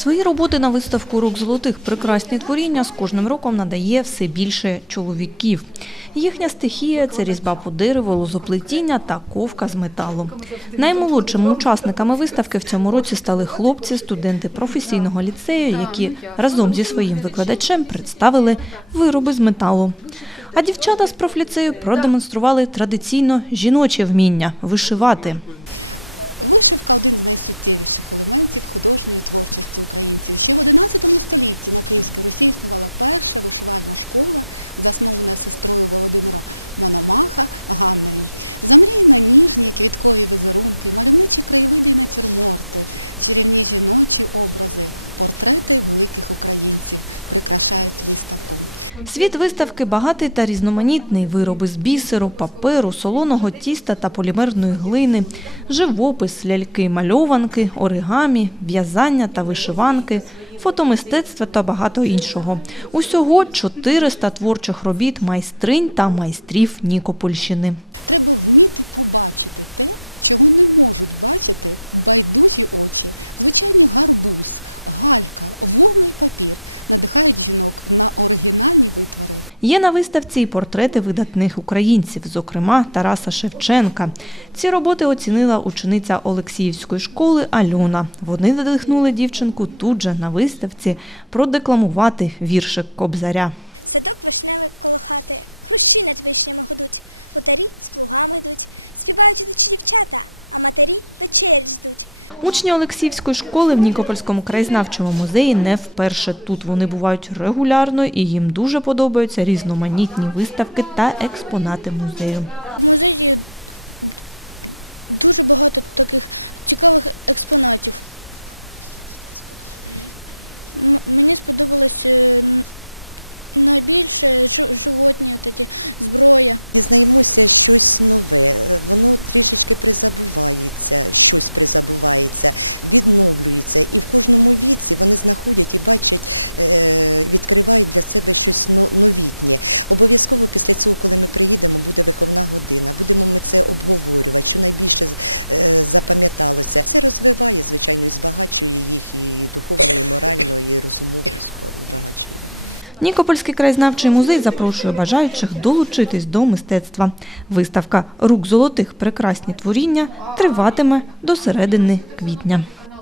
Свої роботи на виставку рук золотих прекрасні творіння з кожним роком надає все більше чоловіків. Їхня стихія це різьба по дереву, лозоплетіння та ковка з металу. Наймолодшими учасниками виставки в цьому році стали хлопці, студенти професійного ліцею, які разом зі своїм викладачем представили вироби з металу. А дівчата з профліцею продемонстрували традиційно жіноче вміння вишивати. Вишивка один з найсуттєвіших елементів художньої творчості українців. Ще в 11 столітті на Київській Русі існувала перша вишивальна школа, заснована сестрою Володимира Мономаха Ганною. Замріяно ніжні квіткові візерунки, мальовничі краєвиди і натюрморти, чарівні жіночі образи, портрети великих українців прикрашають виставку. Світ виставки багатий та різноманітний. Вироби з бісеру, паперу, солоного тіста та полімерної глини, живопис, ляльки, мальованки, оригамі, в'язання та вишиванки, фотомистецтво та багато іншого. Усього 400 творчих робіт майстринь та майстрів Нікопольщини. Треба вміти побачити те, чого не можуть бачити байдужі очі. Звичайні гарбуз, галька, вовна й папір надихають жінок на оригінальні витвори. Є на виставці і портрети видатних українців, зокрема Тараса Шевченка. Ці роботи оцінила учениця Олексіївської школи Альона. Вони надихнули дівчинку тут же на виставці продекламувати віршик Кобзаря. Садок вишневий коло хати, хрущі над вишнями гудуть, Потарі з плугами йдуть, співають ідучі дівчата, а матері вечерять ждуть. Учні Олексіївської школи в Нікопольському краєзнавчому музеї не вперше тут. Вони бувають регулярно і їм дуже подобаються різноманітні виставки та експонати музею. В музеї дуже багато таких цікавих експонатів. Мені сподобалось е, найбільше жи- животні, от ті, зброя. Дізнаємося щось нове, воно трішечки призабувається, щось призабувається, відновлюється. І в кожному віці вони знаходять і бачать, е, відкривають для себе щось новітнє. Обов'язково після цього, коли ми приїдемо, буде виховна година. Будемо ми це обговорювати, що найбільше е, запам'яталося. Це розвиває, звичайно, і збагачує їх і духовно, і морально, і розумово збагачує. Нікопольський краєзнавчий музей запрошує бажаючих долучитись до мистецтва. Виставка рук золотих прекрасні творіння триватиме до середини квітня.